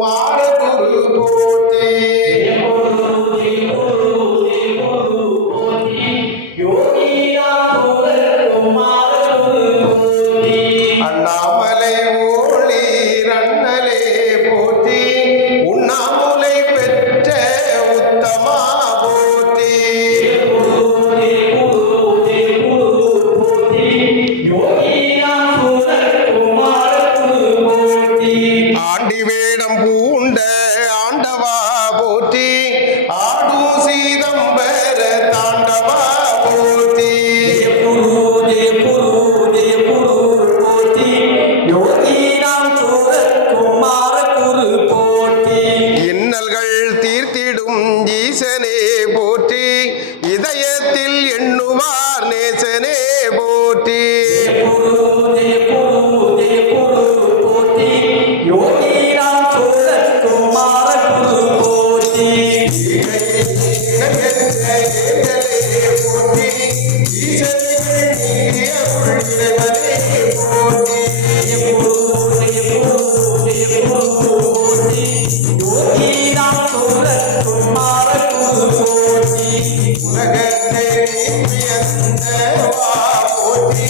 তোমার গুরু গোটে போற்றி உலகத்தை உயர்ந்தவா போற்றி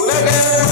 உலகத்தை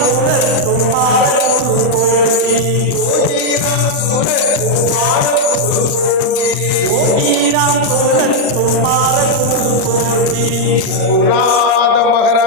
Oh,